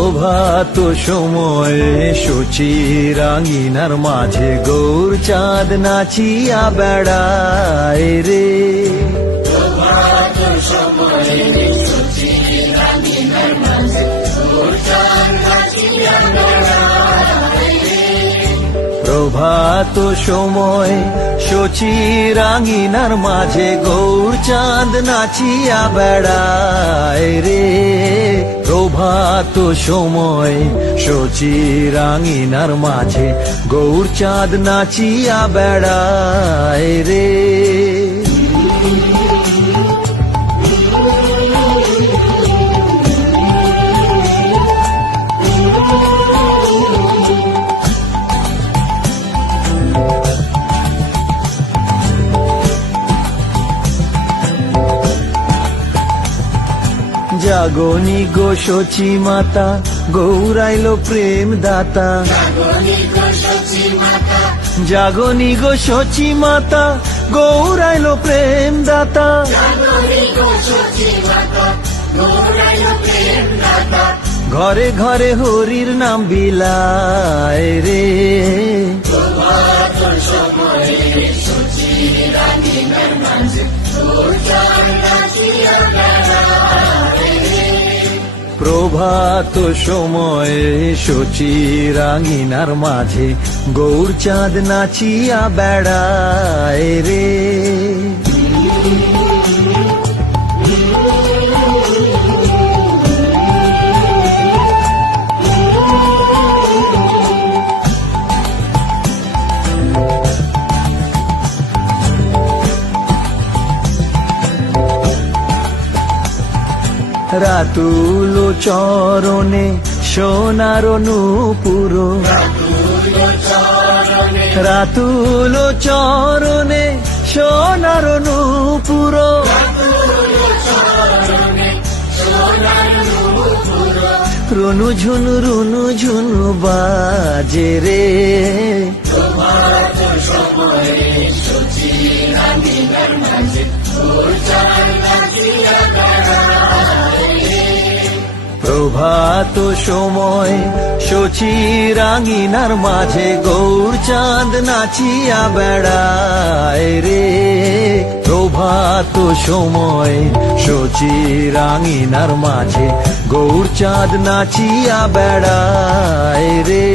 প্রভাত সময়ে সূচি রাঙিনার মাঝে গৌর চাঁদ নাচিয়া বেড়ায় রে। প্রভাত সময়ে সূচি রাঙিনার মাঝে গৌর চাঁদ নাচিয়া বেড়ায় রে। প্রভাত সময় সূচি রাঙিনার মাঝে গৌর চাঁদ নাচিয়া বেড়ায় রে। প্রভাত সময় সূচি রাঙিনার মাঝে গৌর চাঁদ নাচিয়া বেড়ায় রে। জাগনি গো সচি মাতা গৌরাইলো প্রেম দাতা। জাগনি গো সচি মাতা গৌরাইলো প্রেম দাতা। ঘরে ঘরে হরির নাম বিলায় রে। প্রভাত সময়ে সূচি রাঙিনার মাঝে গৌর চাঁদ নাচিয়া বেড়ায় রে। প্রভাত সময়ে সূচি রাঙিনার মাঝে গৌর চাঁদ নাচিয়া বেড়ায় রে। রাতুল চরণে সোনার নূপুর। রাতুল চরণে সোনার নূপুর। রুনু ঝুনু রুনু ঝুনু বাজে রে। প্রভাত সময়ে সূচি রাঙিনার মাঝে গৌর চাঁদ নাচিয়া বেড়ায় রে। প্রভাত সময় সূচি রাঙিনার মাঝে গৌর চাঁদ নাচিয়া বেড়ায় রে। প্রভাত সময় সূচি রাঙিনার মাঝে গৌর চাঁদ নাচিয়া বেড়ায় রে।